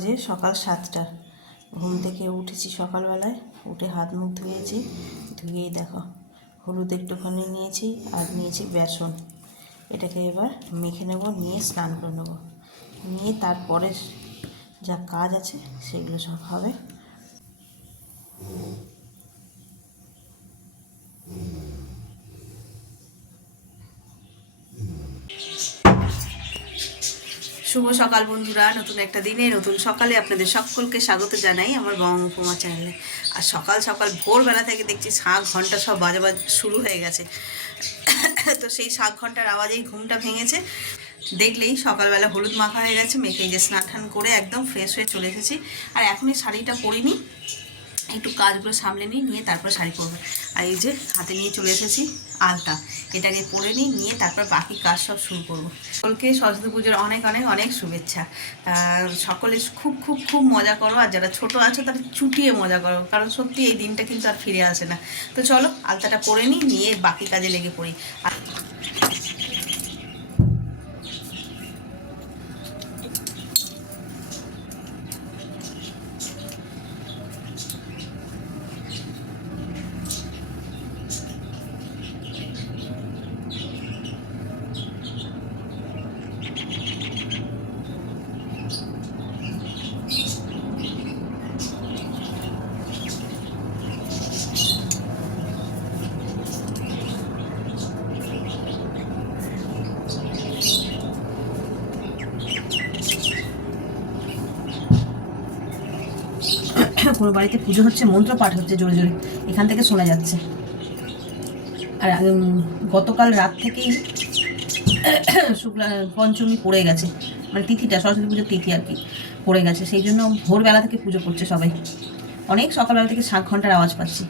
বাজে সকাল 7টা। ঘুম থেকে উঠেছি সকালবেলায়, উঠে হাত মুখ ধুয়েছি, ধুয়েই দেখো হলুদ একটুখানি নিয়েছি আর নিয়েছি বেসন। এটাকে এবার মেখে নেব, নিয়ে স্নান করে নেব, নিয়ে তারপরে যা কাজ আছে সেগুলো সব হবে। শুভ সকাল বন্ধুরা, নতুন একটা দিনে নতুন সকালে আপনাদের সকলকে স্বাগত জানাই আমার বঙ্গ উপমা চ্যানেলে। আর সকাল সকাল ভোরবেলা থেকে দেখছি শাঁখ ঘন্টা সব বাজাবাজ শুরু হয়ে গেছে। তো সেই শাঁখ ঘন্টার আওয়াজেই ঘুমটা ভেঙেছে। দেখলেই সকালবেলা হলুদ মাখা হয়ে গেছে, মেখে যে স্নান টান করে একদম ফ্রেশ হয়ে চলে এসেছি। আর এখনই শাড়িটা পরিনি, একটু কাজগুলো সামলে নিয়ে তারপর শাড়ি পরবো। আর এই যে হাতে নিয়ে চলে এসেছি আলতা, এটাকে পরে নিয়ে তারপর বাকি কাজ সব শুরু করবো। সকলকে সরস্বতী পুজোর অনেক অনেক অনেক শুভেচ্ছা। সকলে খুব খুব খুব মজা করো, আর যারা ছোট আছো তারা চুটিয়ে মজা করো, কারণ সত্যি এই দিনটা কিন্তু আর ফিরে আসে না। তো চলো আলতাটা পরে নিয়ে বাকি কাজে লেগে পড়ি। আর কোনো বাড়িতে পুজো হচ্ছে, মন্ত্র পাঠ হচ্ছে জোরে জোরে, এখান থেকে শোনা যাচ্ছে। আর গতকাল রাত থেকেই শুক্লা পঞ্চমী পড়ে গেছে, মানে তিথিটা সরস্বতী পুজোর তিথি আর কি পড়ে গেছে, সেই জন্য ভোরবেলা থেকে পুজো করছে সবাই। অনেক সকালবেলা থেকে শাঁখ ঘন্টার আওয়াজ পাচ্ছি।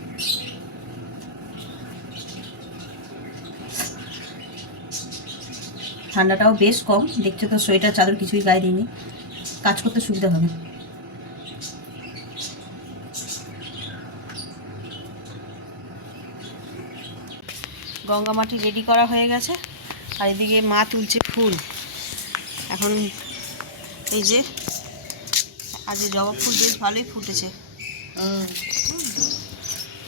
ঠান্ডাটাও বেশ কম, দেখছো তো, সোয়েটার চাদর কিছুই গায়ে দিইনি, কাজ করতে সুবিধা হবে। গঙ্গা মাটি রেডি করা হয়ে গেছে, আর এদিকে মা তুলছে ফুল। এখন এই যে আজ জবা ফুল বেশ ভালোই ফুটেছে।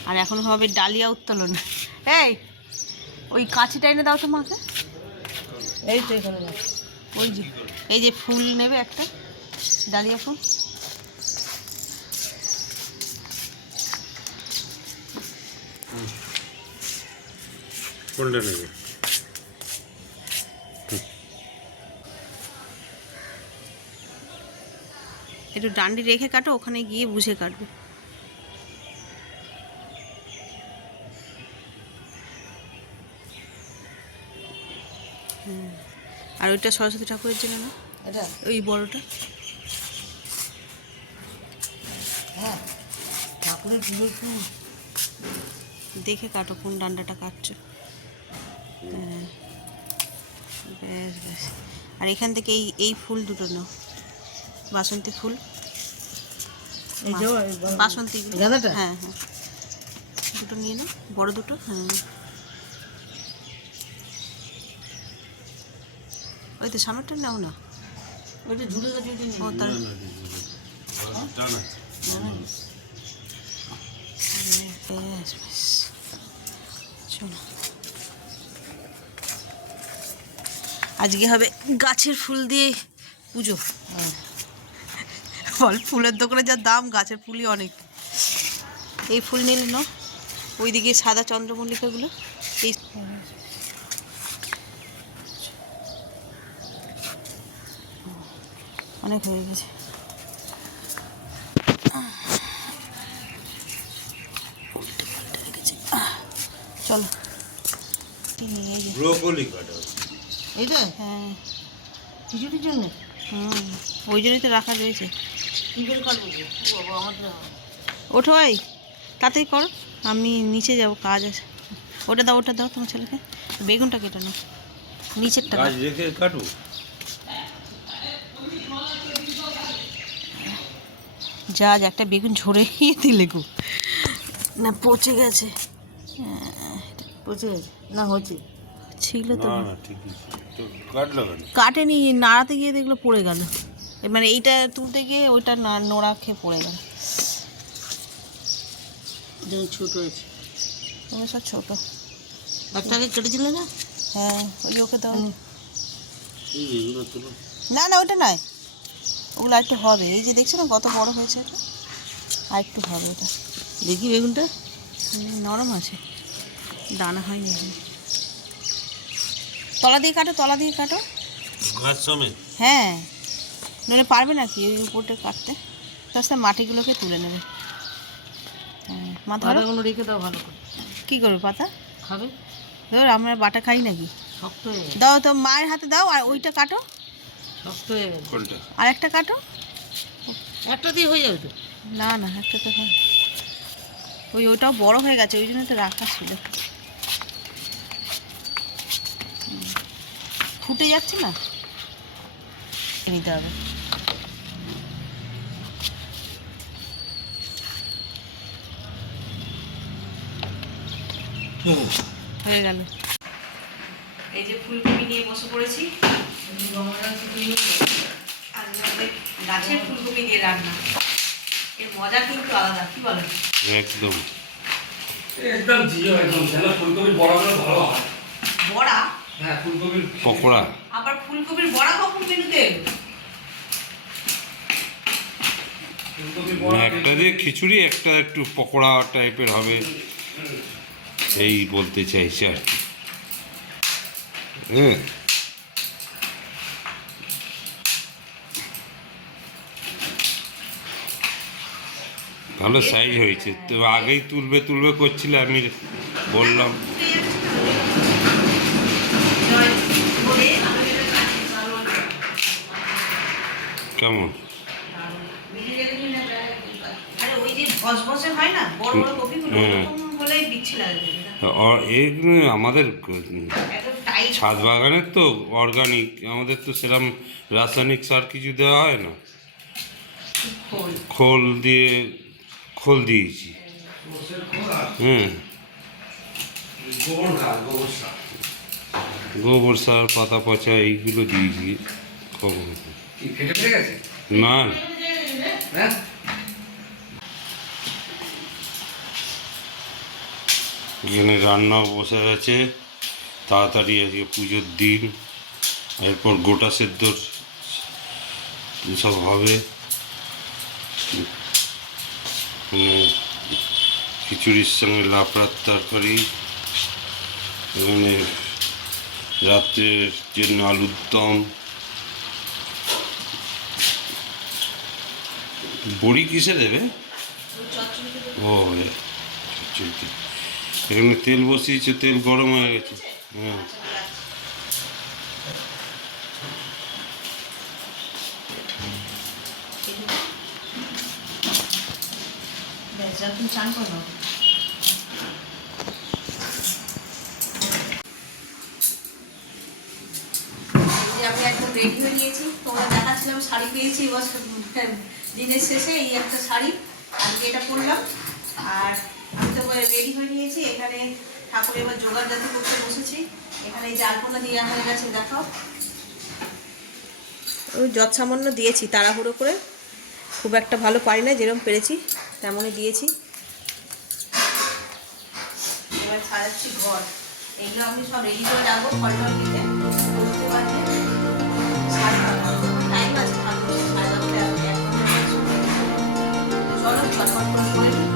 আর এখন হবে ডালিয়া উত্তোলন। এই ওই কাঁচিটা এনে দাও তো মাকে। এই তো এখানে ওই যে এই যে ফুল নেবে একটা, ডালিয়া ফুল। কোনটা নেবে? একটু ডান্ডি রেখে কাটো, ওখানে গিয়ে বুঝে কাটবে। আর ওইটা সরস্বতী ঠাকুরের জন্য না, এটা ওই বড়টা। হ্যাঁ, ঠাকুরের পুজোর ফুল দেখে কাটো, কোন ডান্ডাটা কাটছো। হ্যাঁ বেশ বেশ। আর এখান থেকে এই ফুল দুটো নাও, বাসন্তী ফুল, বাসন্তী। হ্যাঁ হ্যাঁ, দুটো নিয়ে নাও, বড় দুটো। হ্যাঁ ওই তো সামনেরটা নাও না, ওইটা ঝুলে গেছে। ও তার বেশ বেশ, চলো। আজকে হবে গাছের ফুল দিয়ে পুজো। বল, ফুলের দোকানে যা দাম, গাছের ফুলই অনেক। এই ফুল নিলে না, ওইদিকে সাদা চন্দ্রমল্লিকাগুলো, এই অনেক হয়ে গেছে। চলো এইটা। হ্যাঁ খিচুড়ির জন্য। ওই জন্যই তো রাখা রয়েছে। ওঠো ভাই, তাড়াতাড়ি করো, আমি নিচে যাব, কাজ আছে। ওটা দাও, ওটা দাও তোমার ছেলেকে। বেগুনটা কেটে নাও, নিচেরটা কাটো। যা একটা বেগুন ঝরে দিলে গো, না পচে গেছে। পচে গেছে না, হচ্ছে ছিল তো, কাটেনি, নাড়াতে গিয়ে দেখলো পড়ে গেল। মানে এইটা তুলতে গিয়ে ওইটা না নোড়া খেয়ে পড়ে গেল। যেমন ছোটো আছে ওগুলো সব ছোটো। একটাকে কেটেছিল না? হ্যাঁ ওই ওকে তো এইগুলো তুলো। না না ওটা নয়, ওগুলো একটু হবে। এই যে দেখছো না কত বড় হয়েছে এটা, আর একটু হবে এটা। দেখি বেগুনটা নরম আছে, দানা হয়নি এখন। তলা দিয়ে কাটো, তলা দিয়ে কাটো। গাছ সমেত। হ্যাঁ নইলে পারবে না কি ওই উপরটা কাটতে। তাছাড়া মাটিগুলোকে তুলে নেবে। হ্যাঁ মা ধরো। পাতাগুলো রেখে দাও ভালো করে। কী করবে পাতা? খাবে? ধর আমরা বাটা খাই নাকি। শক্ত হয়ে গেছে। দাও তো মায়ের হাতে দাও, আর ওইটা কাটো, শক্ত হয়ে গেছে। কোনটা? আর একটা কাটো। একটা দিয়ে হয়ে যাবে তো। না না একটা তো হয়, ওইটাও বড় হয়ে গেছে, ওই জন্য তো রাখা ছিল। ফুটে যাচ্ছে না, নিতে হবে। হয়ে গেল। এই যে ফুলকপি নিয়ে বসে পড়েছি। আজকে আমাদের গাছের ফুলকপি দিয়ে রান্না, এর মজা কিন্তু আলাদা, কি বলেন? একদম একদম জিও একদম যেন ফুলকপির বড়াগুলো ভালো হয়। বড়া? হ্যাঁ ফুলকপির পকোড়া। আবার ফুলকপির বড়া কখন মেনুতে এলো? ফুলকপির না, বড়া একটা দিয়ে খিচুড়ি, একটা একটু পকোড়া টাইপের হবে, এই বলতে চাইছে আর কি। হ্যাঁ ভালো সাইজ হয়েছে তো। আগেই তুলবে তুলবে করছিলে, আমি বললাম। কেমন? আরে ওই যে ভসভসে হয় না বড় বড় কপিগুলো, হ্যাঁ। ওরকম হলেই বিচ্ছি লাগে। এগুলো আমাদের একদম টাইট। ছাদ বাগানের তো অর্গানিক, আমাদের তো সেরকম রাসায়নিক সার কিছু দেওয়া হয় না। খোল খোল দিয়েছি। সর্ষের খোল আর হুম, গোবর ঘাস গোবর সার। গোবর সার, পাতা পচা এইগুলো দিয়েছি। কি ফেটে ফেটে গেছে? না হ্যাঁ এখানে রান্না বসে আছে, তাড়াতাড়ি আজকে পুজোর দিন। এরপর গোটা সেদ্ধর সব হবে। খিচুড়ির সঙ্গে লাফড়ার তরকারি, এখানে রাত্রের জন্য আলুর দম। বড়ি কিসে দেবে? ও চচ্চড়িতে। এখানে তেল বসিয়েছে, তেল গরম হয়ে গেছে। হ্যাঁ তুমি চান করো। আমি একদম রেডি হয়ে নিয়েছি, তোমরা দেখাচ্ছিলাম শাড়ি পেয়েছি এবছর দিনের শেষে। এই একটা শাড়ি আজকে এটা পরলাম, আর আমি তো রেডি হয়ে নিয়েছি। এখানে ঠাকুর এবার জোগাড় জাতি করতে বসেছি। এখানে এই যে আলপনা দেওয়া হয়ে গেছে, দেখো। ওই যত সামান্য দিয়েছি তাড়াহুড়ো করে, খুব একটা ভালো পারি না, যেরকম পেরেছি তেমনই দিয়েছি। এবার সাজাচ্ছি ঘর। এগুলো আমি সব রেডি করে রাখবো, ফল টল দিতে বুঝতে পারবে। টাইম আছে, ঠাকুর সাজাতে আর 1 ঘন্টা। চলো ছটফট করে নিই।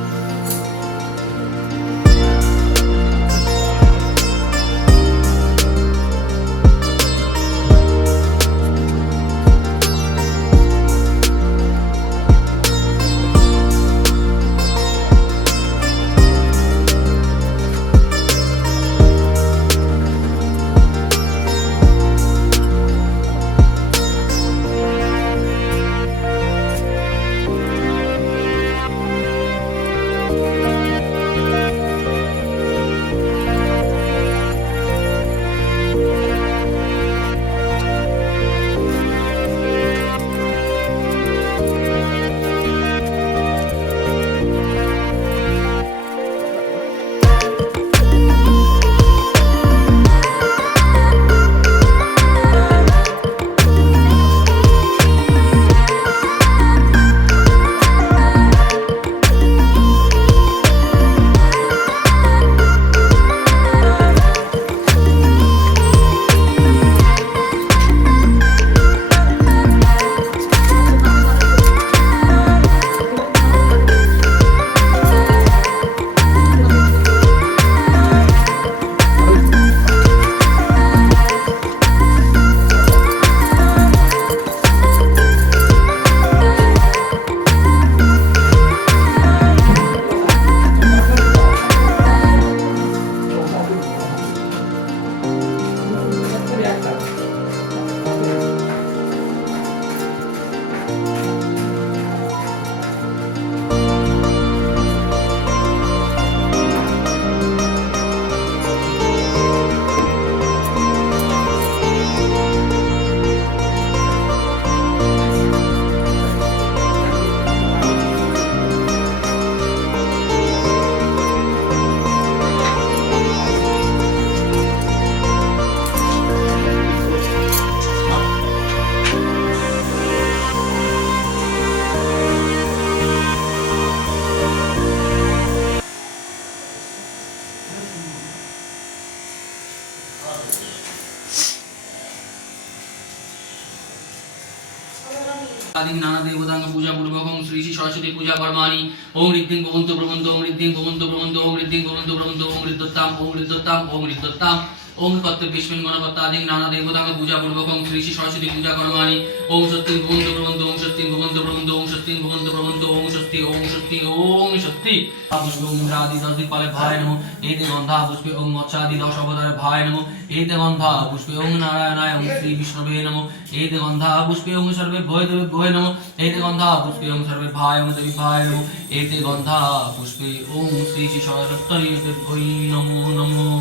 आदि नाना देवतांग पूजा पूर्वकं श्री श्री सरस्वती पूजा कर्माणि ओम ऋद्धिं भवन्तु प्रभवन्तु ओम ऋद्धिं भवन्तु प्रभवन्तु ओम ऋद्धिं भवन्तु प्रभवन्तु ओम ऋद्धत्तां ओम ऋद्धत्तां ओम ऋद्धत्तां ओम कर्तव्यस्मिन् गणपत्यादि नाना देवतांग पूजा पूर्वकं श्री श्री सरस्वती पूजा कर्माणि ओम स्वस्तिं भवन्तु प्रभवन्तु ओम स्वस्तिं भवन्तु प्रभवन्तु ओम स्वस्तिं भवन्तु प्रभवन्तु ओम स्वस्ति ओम स्वस्ति ओम स्वस्ति पुष्पे ओम इंद्रादि 10 दिक्पाले भाय नमो एते गंधा पुष्पे ओम मत्स्यादि 10 अवतारे भाय नमो एते गंधा पुष्पे ओम नारायणाय ओम श्री विष्णवे नमो एते गंधा पुष्पे ओम सर्वे भय नमो एते गंधा पुष्पे ओम सर्वे भाय ओम देवी भाय नमो एते गंधा पुष्पे ओम श्री श्री सरस्वती भय नमो नमो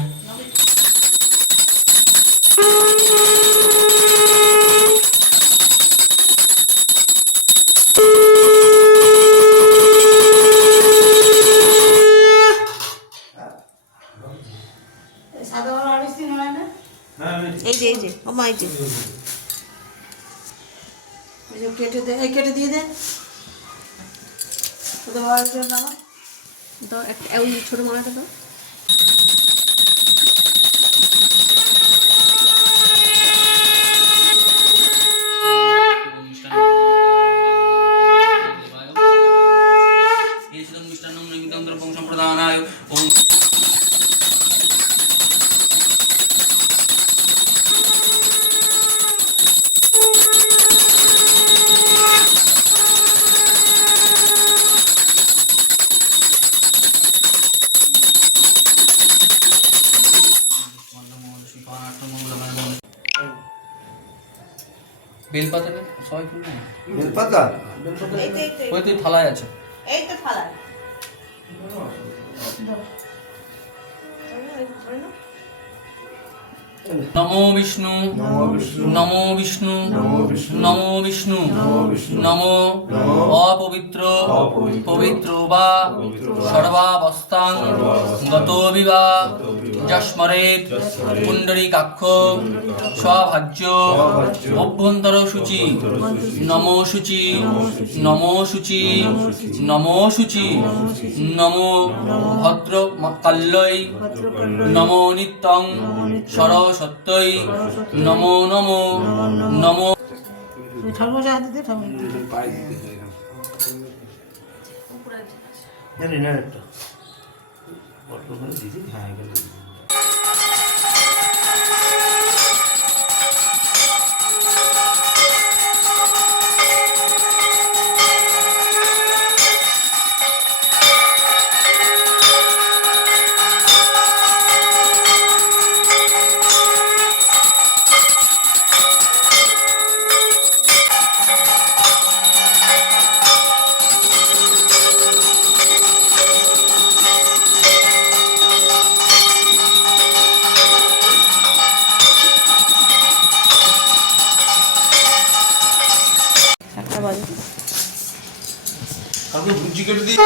এই যে ও মা এই যে কেটে দে, এই কেটে দিয়ে দে তো বাবার জন্য আমার তো একটা ওই ছোট মালাটা তো বেলপাতা সবাই খুলবে বেলপাতা ওই তো থালায় আছে এই তো থালা নমো বিষ্ণু নমো বিষ্ণু নমো বিষ্ণু নমো অপবিত্র পবিত্র বা সর্বাবস্থাং গত বিবা যস্মরেত পুণ্ডরীকাক্ষ স্বভাজ্য অভ্যন্তর শুচি নমো শুচি নমো শুচি নমো শুচি নমো ভদ্র কাল্যৈ নমো নিত্যং সরস্বত্যৈ নমো নমো নমো ঠাকুর হাতে দে ঠাকুর জানি না একটা বটল করে দিদি হ্যাঁ এগুলো দিদি ভুজি করে দিয়ে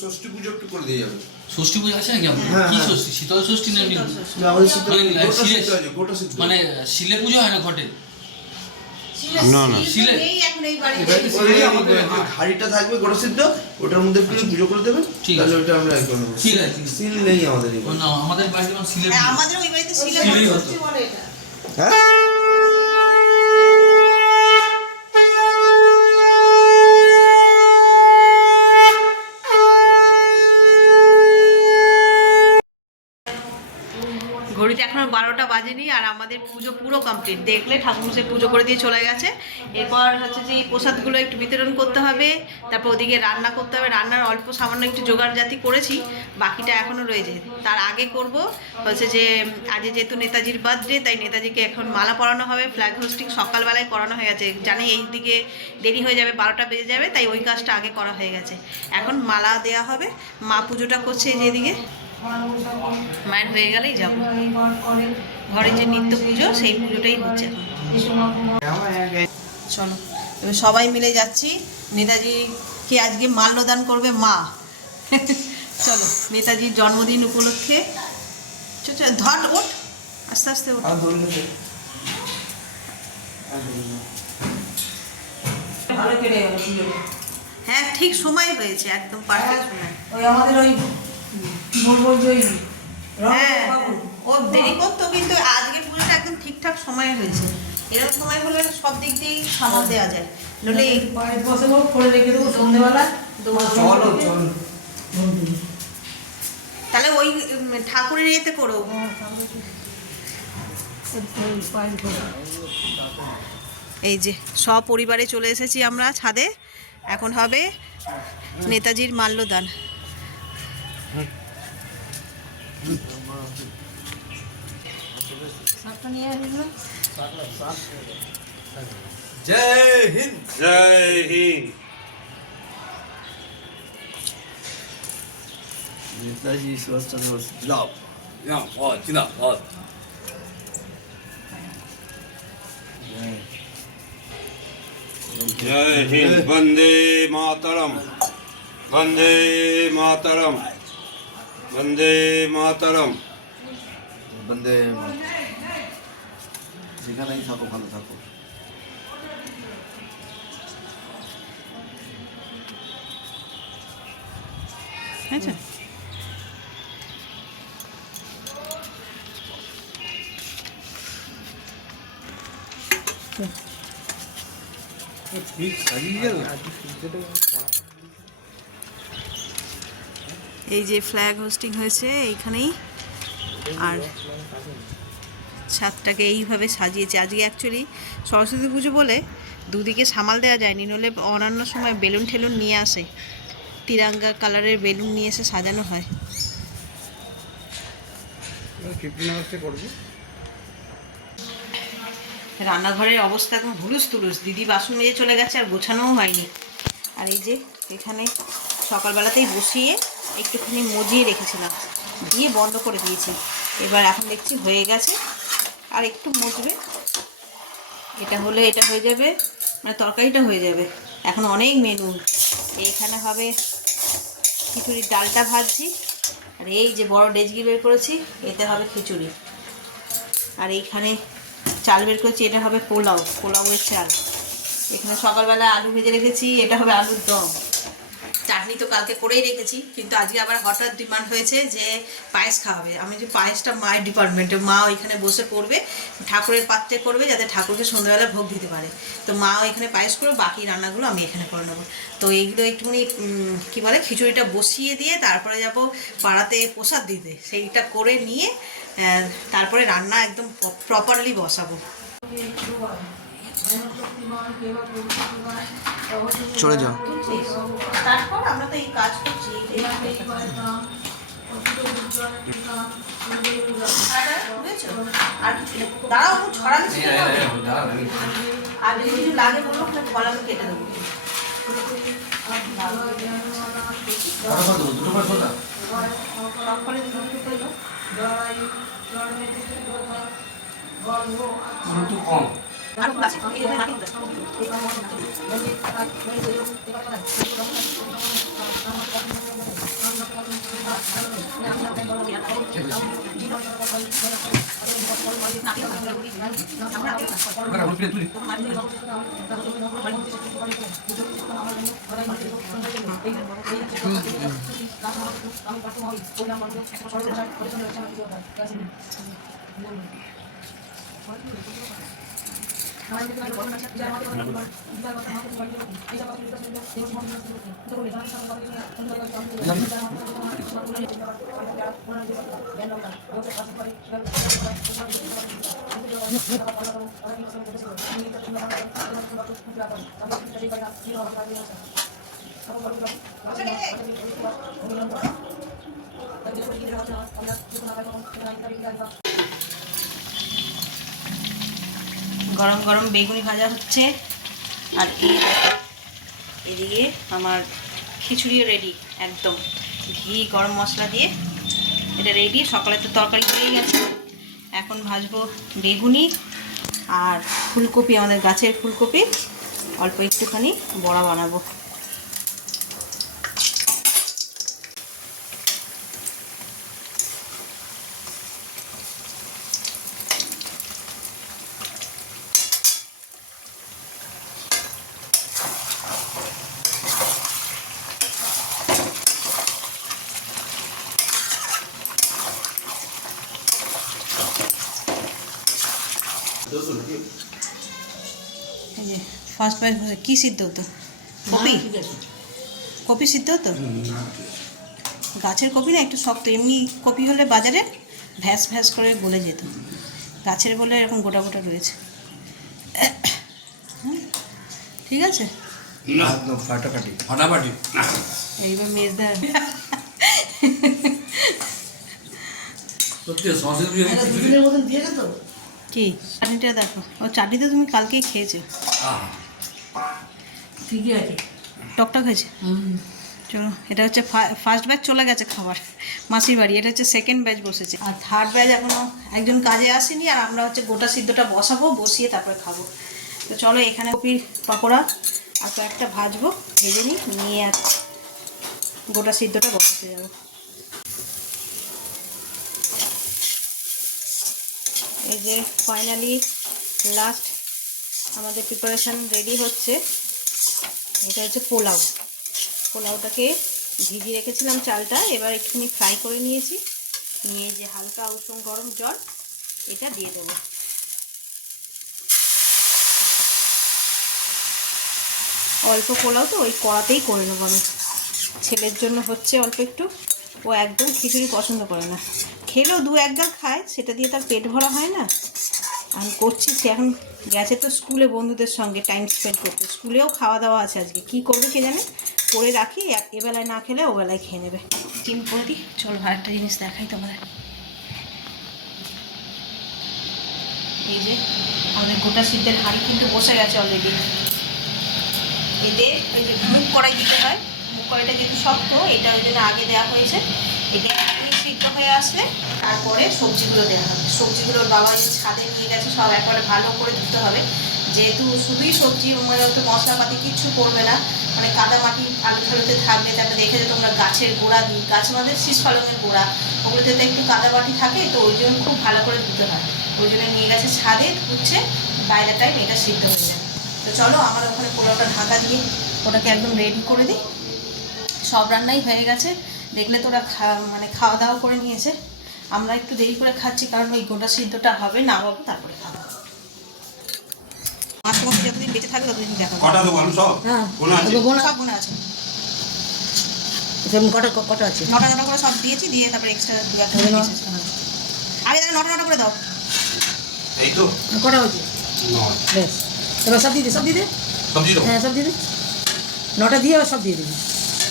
ষষ্ঠী পুজো একটু করে দিয়ে যাবে ষষ্ঠী পুজো আছে নাকি আপনার কি ষষ্ঠী শীতল ষষ্ঠী না এমনি? না আমাদের সাথে মানে গোটা শিলে- সিদ্ধ আছে গোটা সিদ্ধ মানে শিলে পুজো হয় না ঘটে না না শিলে এখন এই বাড়ি ওই আমাদের যে হাড়িটা থাকবে গোটা সিদ্ধ ওটার মধ্যে একটু পুজো করে দেবেন ঠিক তাহলে আছে। ওটা আমরা একদম ঠিক আছে। সিল নেই আমাদের ও না আমাদের বাড়িতে যেমন শিলে হ্যাঁ, পুজো। আমাদের ওই বাড়িতে শিলে শিলেই ষষ্ঠী হতো। বলে এটা হ্যাঁ ঘড়িতে এখনো 12টা বাজেনি আর আমাদের পুজো পুরো কমপ্লিট দেখলে ঠাকুরমশাই পুজো করে দিয়ে চলে গেছে এরপর হচ্ছে যে এই প্রসাদগুলো একটু বিতরণ করতে হবে তারপর ওদিকে রান্না করতে হবে রান্নার অল্প সামান্য একটু জোগাড় জাতি করেছি বাকিটা এখনও রয়েছে তার আগে করব হচ্ছে যে আজকে যেহেতু নেতাজির বার্থডে তাই নেতাজিকে এখন মালা পরানো হবে ফ্ল্যাগ হোস্টিং সকালবেলায় করানো হয়ে গেছে জানি এই দিকে দেরি হয়ে যাবে 12টা বেজে যাবে তাই ওই কাজটা আগে করা হয়ে গেছে এখন মালা দেওয়া হবে মা পুজোটা করছে এই যেদিকে মায়ের হয়ে গেলেই যাব ঘরে যে নিত্য পুজো সেই পুজোটাই হচ্ছে এখন চলো এবার সবাই মিলে যাচ্ছি নেতাজিকে আজকে মাল্যদান করবে মা চলো নেতাজির জন্মদিন উপলক্ষে ধর ওঠ আস্তে আস্তে ওঠ ভালো কেটে গেল পুজোটা হ্যাঁ ঠিক সময় হয়েছে একদম পারফেক্ট সময় ওই আমাদের ওই কি বলবো যে ওই হ্যাঁ বাবু ও দেরি করতো, কিন্তু আজকে পুজোটা একদম ঠিকঠাক সময়ে হয়েছে। এরকম সময় হলে সব দিক দিয়েই সামাল দেওয়া যায়, নইলে এই পায়েস বসাবো, করে রেখে দেবো সন্ধ্যেবেলা। চলো চলো। তাহলে ওই ঠাকুরের ইয়েতে করো। পায়েস বসাবো। এই যে সপরিবারে চলে এসেছি আমরা ছাদে, এখন হবে নেতাজির মাল্যদান। শাকটা নিয়ে আসবি না? জয় হিন্দ। জয় হিন্দ। নেতাজি সুভাষচন্দ্র বোস জিন্দাবাদ। জিন্দাবাদ। जय हिंद। वंदे मातरम। वंदे मातरम। वंदे मातरम। বন্দে মাতরম। যেখানেই থাকো ভালো থাকো। আচ্ছা, এই যে ফ্ল্যাগ হোস্টিং হয়েছে এইখানেই, আর ছাদটাকে এইভাবে সাজিয়েছে। আজকে অ্যাকচুয়ালি সরস্বতী পুজো বলে দুদিকে সামাল দেওয়া যায়নি, নইলে অন্যান্য সময় বেলুন ঠেলুন নিয়ে আসে, তিরঙ্গা কালারের বেলুন নিয়ে এসে সাজানো হয়। রান্নাঘরের অবস্থা একদম হুলুস তুলুস, দিদি বাসন মেজে চলে গেছে আর গোছানোও হয়নি। আর এই যে এখানে সকালবেলাতেই বসিয়ে একটুখানি মজিয়ে রেখেছিলাম, দিয়ে বন্ধ করে দিয়েছি। এবার এখন দেখছি হয়ে গেছে, আর একটু মজবে, এটা হলে এটা হয়ে যাবে, মানে তরকারিটা হয়ে যাবে। এখন অনেক মেনু, এইখানে হবে খিচুড়ির ডালটা ভাজছি, আর এই যে বড় ডেজকি বের করেছি এতে হবে খিচুড়ি, আর এইখানে চাল বের করেছি এটা হবে পোলাও, পোলাওয়ের চাল। এখানে সকালবেলা আলু ভেজে রেখেছি, এটা হবে আলুর দম। চাটনি তো কালকে করেই রেখেছি, কিন্তু আজকে আবার হঠাৎ ডিমান্ড হয়েছে যে পায়েস খাওয়াবে। আমি যে পায়েসটা মায়ের ডিপার্টমেন্টে, মা ওইখানে বসে করবে, ঠাকুরের পাত্রে করবে, যাতে ঠাকুরকে সন্ধ্যাবেলা ভোগ দিতে পারে। তো মা ওইখানে পায়েস করবে, বাকি রান্নাগুলো আমি এখানে করে নেবো। তো এইগুলো একটুখানি কী বলে খিচুড়িটা বসিয়ে দিয়ে তারপরে যাব পাড়াতে প্রসাদ দিতে, সেইটা করে নিয়ে তারপরে রান্না একদম প্রপারলি বসাবো। চলে যাও। স্টার্ট কর, আমরা তো এই কাজ করছি। বুঝেছো? আর দাঁড়াও, ছড়ালে আর যদি কিছু লাগে বলবো, গলাকে কেটে দেবো। সবকলে দুটো করে দাও। আর খুব আছে, এই যে নাকি গরম গরম বেগুনি ভাজা হচ্ছে, আর এদিকে আমার খিচুড়িও রেডি, একদম ঘি গরম মশলা দিয়ে এটা রেডি। সকালে তো তরকারি হয়ে গেছে, এখন ভাজবো বেগুনি আর ফুলকপি, আমাদের গাছের ফুলকপি, অল্প একটুখানি বড়া বানাবো। এই যে ফার্স্ট ব্যাচ বসে কী সিদ্ধ হতো? কপি? ঠিক আছে। কপি সিদ্ধ হতো? গাছের কপি না একটু শক্ত, এমনি কপি হলে বাজারে ভ্যাস ভ্যাস করে গলে যেত, গাছের বলে এরকম গোটা গোটা রয়েছে। ঠিক আছে, একদম ফাটাফাটি। ফাটাফাটি। এইবার মেজদা সত্যি সসেজ দিয়ে এটা দুদিনের মতন দিয়েছে তো? কি চাটনিটা দেখো, ও চাটনি তো তুমি কালকেই খেয়েছো, ঠিকই আছে। টকটক হয়েছে। চলো, এটা হচ্ছে ফার্স্ট ব্যাচ চলে গেছে খাবার মাসির বাড়ি, এটা হচ্ছে সেকেন্ড ব্যাচ বসেছে, আর থার্ড ব্যাচ এখনও একজন কাজে আসেনি, আর আমরা হচ্ছে গোটা সিদ্ধটা বসাবো, বসিয়ে তারপরে খাবো। তো চলো, এখানে কপির পকোড়া আর কয়েকটা ভাজবো, ভেজে নিয়ে আর গোটা সিদ্ধটা বসাতে যাবো। এই যে ফাইনালি লাস্ট আমাদের প্রিপারেশান রেডি হচ্ছে। এটা হচ্ছে পোলাও, পোলাওটাকে ভিজিয়ে রেখেছিলাম চালটা, এবার একটুখানি ফ্রাই করে নিয়েছি, নিয়ে যে হালকা উষ্ণ গরম জল এটা দিয়ে দেবো। অল্প পোলাও তো ওই কড়াতেই করে নেবো আমি, ছেলের জন্য হচ্ছে অল্প একটু, ও একদম খিচুড়ি পছন্দ করে না, খেলেও দু এক গাল খায়, সেটা দিয়ে তার পেট ভরা হয় না। আমি করছি, সে এখন গেছে তো স্কুলে বন্ধুদের সঙ্গে টাইম স্পেন্ড করতে, স্কুলেও খাওয়া দাওয়া আছে আজকে, কী করবে কে জানে, করে রাখি, এবেলায় না খেলে ওবেলায় খেয়ে নেবে। চিম করে দিই, চল আরেকটা জিনিস দেখাই তোমাদের। এই যে আমাদের গোটা সিদ্ধের হাঁড়ি কিন্তু বসে গেছে অলরেডি। এতে ওই যে মুখ কড়াই দিতে হয়, মুখ কড়াইটা যেহেতু শক্ত, এটা ওই জন্য আগে দেওয়া হয়েছে, এটা একটু সিদ্ধ হয়ে আসলে তারপরে সবজিগুলো দেওয়া হবে। সবজিগুলোর বাবা যে ছাদে নিয়ে গেছে, সব একবারে ভালো করে ধুতে হবে, যেহেতু শুধুই সবজি, মানে তো মশলাপাতি কিচ্ছু পড়বে না, মানে কাদা মাটি আলু ঠালুতে থাকবে, তারপরে দেখে যে তোমরা গাছের গোড়া দিই, গাছ আমাদের শীষ পালনের গোড়া, ওগুলোতে তো একটু কাদা মাটি থাকে, তো ওই জন্য খুব ভালো করে ধুতে হয়, ওই জন্য নিয়ে গেছে ছাদে, ধুচ্ছে, বাইরে টাইম এটা সিদ্ধ হয়ে যাবে। তো চলো, আমার ওখানে পোলাওটা ঢাকা দিয়ে ওটাকে একদম রেডি করে দিই। সব রান্নাই হয়ে গেছে, দেখলে তোরা মানে খাওয়া দাওয়া করে নিয়েছে, আমরা একটু দেরি করে খাচ্ছি, কারণ ওই গোটা সিদ্ধটা হবে, নামাবো তারপরে খাবো। মাছ মাছ যতদিন বেঁচে থাকবে ততদিন দেখাবো। কটা দেবো আলু সব? হ্যাঁ, গোনা আছে? সব গুণা আছে, সেরকম কটা কটা আছে? নটা নটা করে সব দিয়েছি, দিয়ে তারপরে এক্সট্রা দু একটা তাহলে দিয়েছি। আগে তাহলে নটা নটা করে দাও। এই তো কটা হয়েছে? নয়। বেশ, এবার সব দিয়ে দে, সব দিয়ে দে। সবজি দেবো? হ্যাঁ, সব দিয়ে দে, নটা দিয়ে আবার সব দিয়ে দিবি,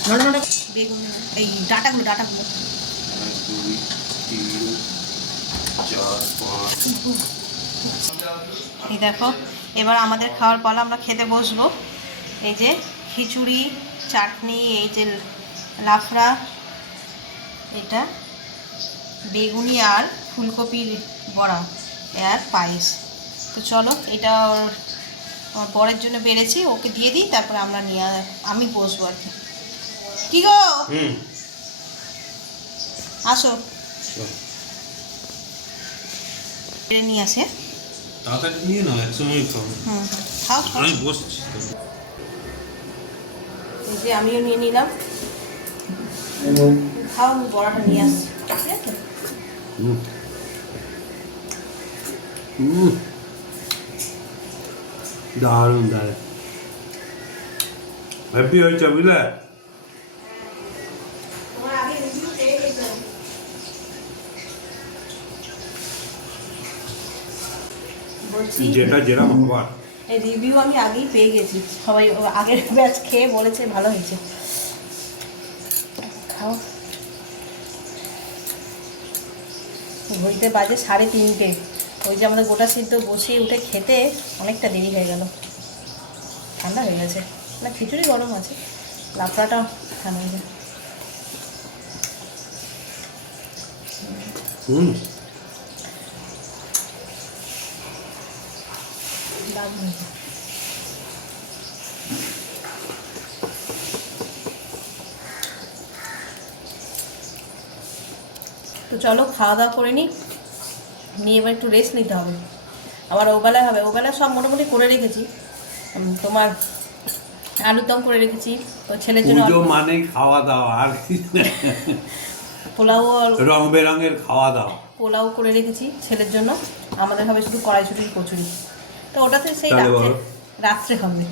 নটা নটা। বেগুন, এই ডাটাগুলো ডাটাগুলো এক, দুই, তিন, চার, পাঁচ। এই দেখো, এবার আমাদের খাওয়ার পালা, আমরা খেতে বসবো। এই যে খিচুড়ি, চাটনি, এই যে লাফড়া, এটা বেগুনি আর ফুলকপির বড়া আর পায়েস। তো চলো, এটা আমার বরের জন্য বেড়েছি, ওকে দিয়ে দিই, তারপরে আমরা আমি বসবো আর কি। কি গো, আসো, বেড়ে নিয়ে আসে। তাড়াতাড়ি নিয়ে নাও, একসময় খাবো। খাও খাও। আমি বসছি। এই যে আমিও নিয়ে নিলাম, খাও, আমি বড়াটা নিয়ে আসছি, ঠিক আছে? দারুণ দারুণ, হ্যাপি হয়েছে বুঝলে? বলছি যেটা যেরকম হবার। এই রিভিউ আমি আগেই পেয়ে গেছি, সবাই আগের ব্যাচ খেয়ে বলেছে ভালো হয়েছে। খাও। ঘড়িতে বাজে 3:30, ওই যে আমাদের গোটা সিদ্ধ বসিয়ে উঠে খেতে অনেকটা দেরি হয়ে গেল, ঠান্ডা হয়ে গেছে না, খিচুড়ি গরম আছে, লাফড়াটা ঠান্ডা হয়ে গেছে। দারুণ হয়েছে। তো চলো, খাওয়া দাওয়া করে নিই, নিয়ে এবার একটু রেস্ট নিতে হবে, আবার ওবেলায় হবে, ওবেলায় সব মোটামুটি করে রেখেছি, তোমার আলুর দম করে রেখেছি, ওই ছেলের জন্য পুজো মানেই খাওয়া দাওয়া, আর পোলাও আর রং বেরঙের খাওয়া দাওয়া। পোলাও করে রেখেছি ছেলের জন্য, আমাদের হবে শুধু কড়াইশুটির কচুরি। তো ওটাতে সেই তাহলে রাত্রে বলো। রাত্রে হবে।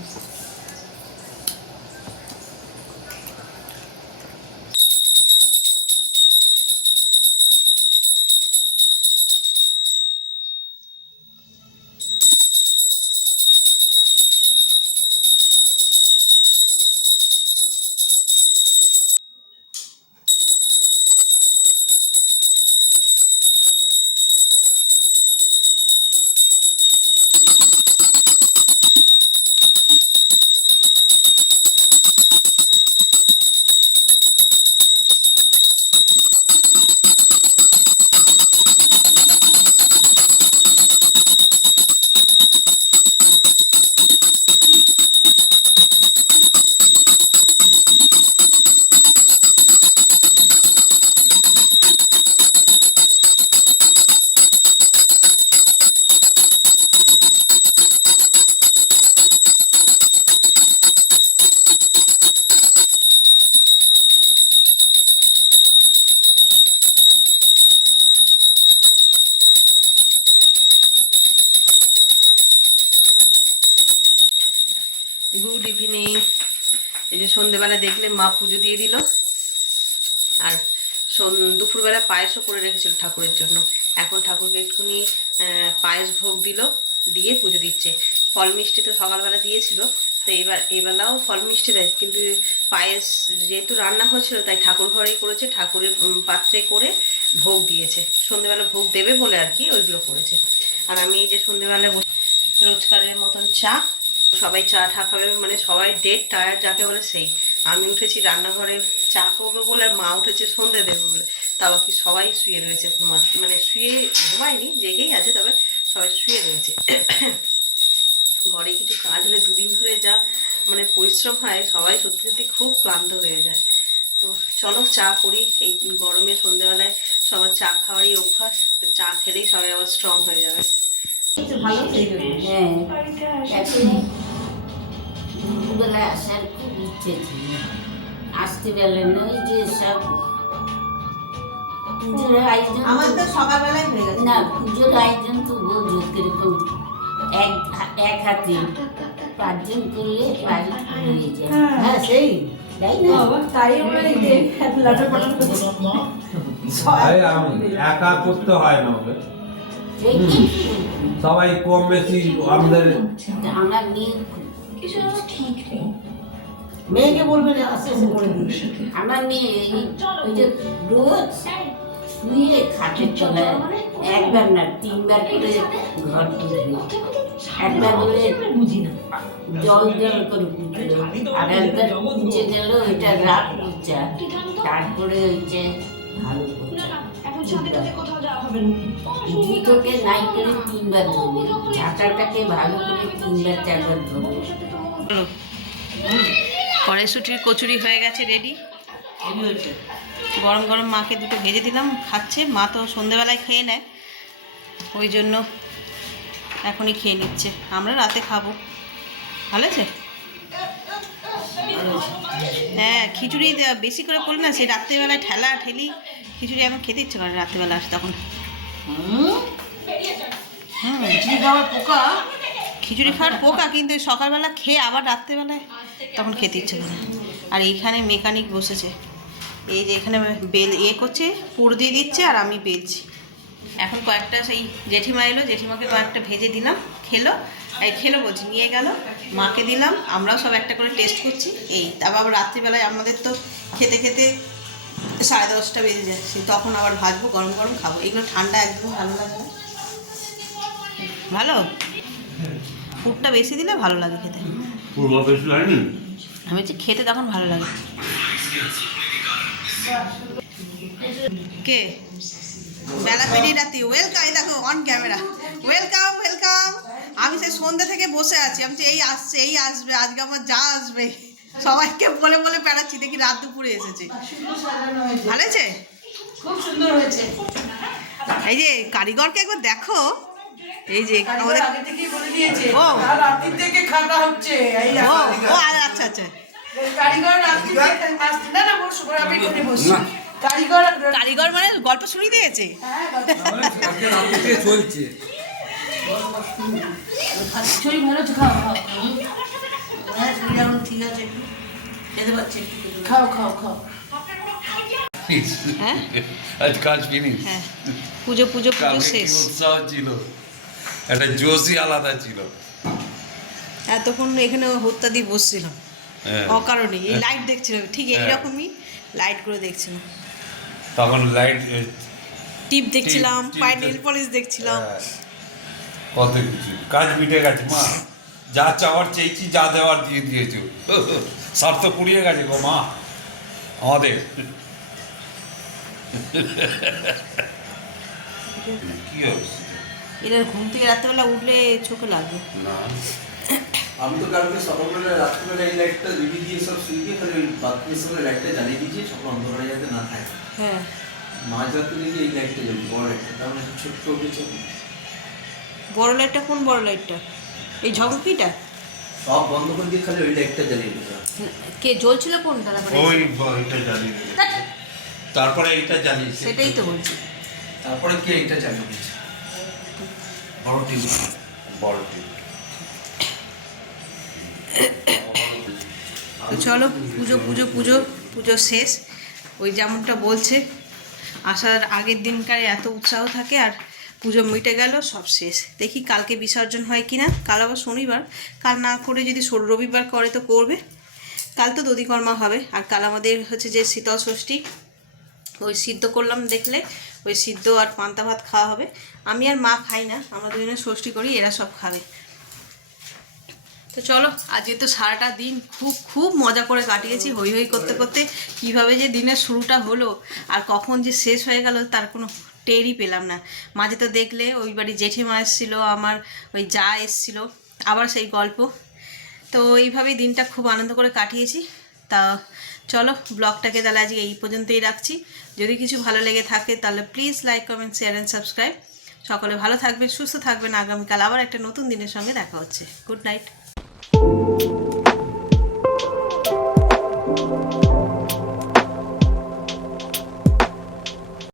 Good evening. এই যে সন্ধেবেলা দেখলে মা পুজো দিয়ে দিল, আর দুপুরবেলা পায়েসও করে রেখেছিল ঠাকুরের জন্য। এখন ঠাকুরকে একটুখানি পায়েস ভোগ দিল, দিয়ে পুজো দিচ্ছে। ফল মিষ্টি তো সকালবেলা দিয়েছিল, তো এবেলাও ফল মিষ্টি দেয়, কিন্তু পায়েস যেহেতু রান্না হয়েছিল তাই ঠাকুর ঘরেই করেছে, ঠাকুরের পাত্রে করে ভোগ দিয়েছে। সন্ধেবেলা ভোগ দেবে বলে আর কি ওইগুলো করেছে। আর আমি এই যে সন্ধেবেলা রোজকারের মতন চা, সবাই চা ঠা খাবে, মানে সবাই ডেড টায়ার্ড যাকে বলে সেই। আমি উঠেছি রান্নাঘরে চা করবো বলে, আর মা উঠেছে সন্ধে দেবে বলে। তাও কি সবাই শুয়ে রয়েছে, মানে শুয়ে ঘুমায়নি, জেগেই আছে, তবে সবাই শুয়ে রয়েছে। ঘরে কিছু কাজ হলে দুদিন ধরে যা মানে পরিশ্রম হয়, সবাই সত্যি সত্যি খুব ক্লান্ত হয়ে যায়। তো চলো চা করি। এই গরমে সন্ধ্যেবেলায় সবার চা খাওয়ারই অভ্যাস, তো চা খেলেই সবাই আবার স্ট্রং হয়ে যাবে। ভালো সেই জন্য। হ্যাঁ, এখন দুপুরবেলা আসার খুব ইচ্ছে ছিল, আসতে পারলেন না। ওই যে সব পুজোর আয়োজন, আমার তো সকালবেলায় হয়ে গেছে। না পুজোর আয়োজন তো বোঝো কিরকম, এক হাতে 5 জন করলে বাড়ি হয়ে যায়। হ্যাঁ সেই তাই না? তাই আমরা এই যে লাটার পাটার করছি। একা করতে হয় না ওকে, সেই কি? সবাই কম বেশি আমাদের। আমার মেয়ে, মেয়েকে বলবে না আস্তে আস্তে করে দিবে। আমার মেয়ে ওই যে রোজ শুয়ে খাটের তলায় একবার না 3 বার করে ঘর তুলবে, একবার বলে জল জল করে পুজো, আর একবার পুজো গেল ওইটা রাত পূজা, তারপরে হচ্ছে ভালো জুতোকে নাই করে 3 বার ধোবে, ঝাঁটাটাকে ভালো করে 3 বার 4 বার ধোবে। কড়াইশুটির কচুরি হয়ে গেছে রেডি। গরম গরম মাকে দুটো ভেজে দিলাম, খাচ্ছে। মা তো সন্ধেবেলায় খেয়ে নেয়, ওই জন্য এখনই খেয়ে নিচ্ছে। আমরা রাতে খাবো। ভালো আছে? হ্যাঁ, খিচুড়ি বেশি করে করলে না, সেই রাত্রিবেলায় ঠেলা ঠেলি খিচুড়ি এখন খেতে ইচ্ছে করে রাত্রিবেলা আসে তখন। খিচুড়ি খাওয়ার পোকা, কিন্তু সকালবেলা খেয়ে আবার রাত্রিবেলায় তখন খেতে ইচ্ছে করে। আর এইখানে মেকানিক বসেছে, এই যে এখানে করছে, পুর দিয়ে দিচ্ছে আর আমি বেলছি। এখন কয়েকটা সেই জেঠিমা এলো, জেঠিমাকে কয়েকটা ভেজে দিলাম, খেলো বলছি, নিয়ে গেল, মাকে দিলাম, আমরাও সব একটা করে টেস্ট করছি। এই তারপর আবার রাত্রিবেলায় আমাদের তো খেতে খেতে 10:30 বেজে যায়, তখন আবার ভাজবো, গরম গরম খাবো। এগুলো ঠান্ডা একদম ভালো লাগে না। ভালো পুরটা বেশি দিলে ভালো লাগে খেতে। আমি হচ্ছে খেতে তখন ভালো লাগে। কে বেলা পেরিয়ে রাতে ওয়েলকাম, দেখো অন ক্যামেরা, ওয়েলকাম ওয়েলকাম। আমি সেই সন্ধ্যা থেকে বসে আছি, আমি এই আসছে, এই আসবে, আজকে আমার যা আসবে সবাইকে বলে বলে বেড়াচ্ছি, দেখি রাত দুপুরে এসেছে। ভালো আছে, খুব সুন্দর হয়েছে। এই যে কারিগরকে একবার দেখো, এই যে কারিগর আগে থেকেই বলে দিয়েছে, ও। আর রাত্রির থেকে খাটা হচ্ছে। এই ও ও আচ্ছা আচ্ছা। কারিগর রাত্রি থেকে আসছে না, না বসো, আমি এখানে বসছি। কারিগর কারিগর মানে গল্প শুনিয়ে দিয়েছে। চলছে শরীর ভালো আছে, খাও খাও হ্যাঁ, শরীর এখন ঠিক আছে, একটু খেতে পারছি, খাও খাও খাও। হ্যাঁ আজ কাজ ফিনিশ। হ্যাঁ, পুজো পুজো পুজো কালকে কি শেষ। উৎসাহ ছিল, একটা জোশই আলাদা ছিল। এতক্ষণ এখানে হত্যা দিয়ে বসছিলাম হ্যাঁ। অকারণে, এই লাইট দেখছিলাম ঠিক হ্যাঁ। এইরকমই লাইটগুলো দেখছিলাম, তখন লাইট টিপ দেখছিলাম, টিপ পায়ে দেখ- নেল পলিশ দেখছিলাম। কত কিছু কাজ মিটে গেছে মা, যা চাওয়ার চেয়েছি, যা দেওয়ার দিয়ে দিয়েছো। স্বার্থ পুড়িয়ে গেছে গো মা আমাদের। কি অবস্থা? এরা ঘুম থেকে রাত্রেবেলা উঠলে চোখে লাগবে। না আমি তো কালকে সকালবেলা রাত্রিবেলা এই লাইটটা দিদি দিয়ে সব শুয়ে গিয়ে খালি ওই বাথরুমের সময় লাইটটা জ্বালিয়ে দিয়েছি, সকাল অন্ধকারে যাতে না থাকে। হ্যাঁ, মাঝ রাত্রে দেখি এই লাইটটা জ্বলছে, বড় লাইটটা, তার মানে ছোট্ট উঠেছে। বড় লাইটটা কোন বড় লাইটটা? এই ঝকঝকিটা সব বন্ধ করে দিয়ে খালি ওই লাইটটা জ্বালিয়ে দিয়েছে। কে জ্বলছিল কোনটা? তারপরে ওই এটা জ্বালিয়ে দিয়েছে। তারপরে এইটা জ্বালিয়েছে। সেটাই তো বলছি। তারপরে কে এইটা জ্বালিয়ে দিয়েছে? বড় টিভি। বড় টিভি। তো চলো, পুজো পুজো পুজো পুজো শেষ। ওই যেমনটা বলছে, আসার আগের দিনকার এত উৎসাহ থাকে, আর পুজো মিটে গেল, সব শেষ। দেখি কালকে বিসর্জন হয় কি না। কাল আবার শনিবার, কাল না করে যদি রবিবার করে তো করবে। কাল তো দধিকর্মা হবে, আর কাল আমাদের হচ্ছে যে শীতল ষষ্ঠী, ওই সিদ্ধ করলাম দেখলে, ওই সিদ্ধ আর পান্তা ভাত খাওয়া হবে। আমি আর মা খাই না, আমরা দুজনে ষষ্ঠী করি, এরা সব খাবে। তো চলো, আজকে তো সারাটা দিন খুব খুব মজা করে কাটিয়েছি, হই হই করতে করতে। কীভাবে যে দিনের শুরুটা হলো আর কখন যে শেষ হয়ে গেল তার কোনো টেরই পেলাম না। মাঝে তো দেখলে ওই বাড়ি জেঠিমা এসেছিলো, আমার ওই যা এসেছিলো, আবার সেই গল্প। তো এইভাবেই দিনটা খুব আনন্দ করে কাটিয়েছি। তা চলো, ব্লগটাকে তাহলে আজকে এই পর্যন্তই রাখছি। যদি কিছু ভালো লেগে থাকে তাহলে please like, comment, share and subscribe. সকলে ভালো থাকবেন, সুস্থ থাকবেন। আগামীকাল আবার একটা নতুন দিনের সঙ্গে দেখা হচ্ছে। Good night.